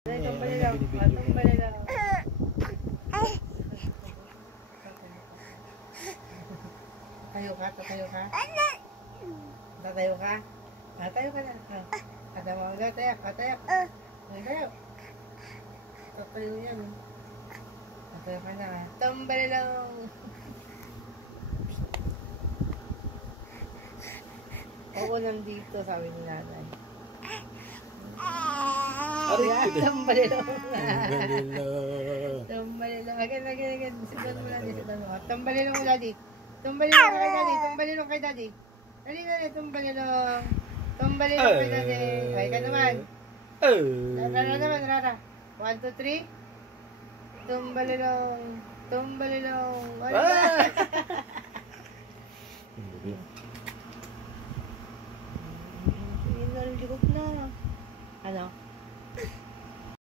Tumbali lang. Tumbali lang. Tayo ka? Tatayo ka? Tatayo ka? Tatayo ka na. Ada mo nga tayo. Tatayo. Tatayo. Tatayo yan. Tatayo ka na. Tumbali lang. Oo, nandito, sabi ni nanay. Tumbali lang. Tumbali lang. Again. Sitan mo natin. Tumbali lang mula dito. Tumbali lang kay daddy. Tumbali lang kay daddy. Dali, tumbali lang. Tumbali lang kay daddy. Ay ka naman. Rara naman, Rara. 1, 2, 3. Tumbali lang. Tumbali lang. Ano ba? Hindi na, ligot na. Ano?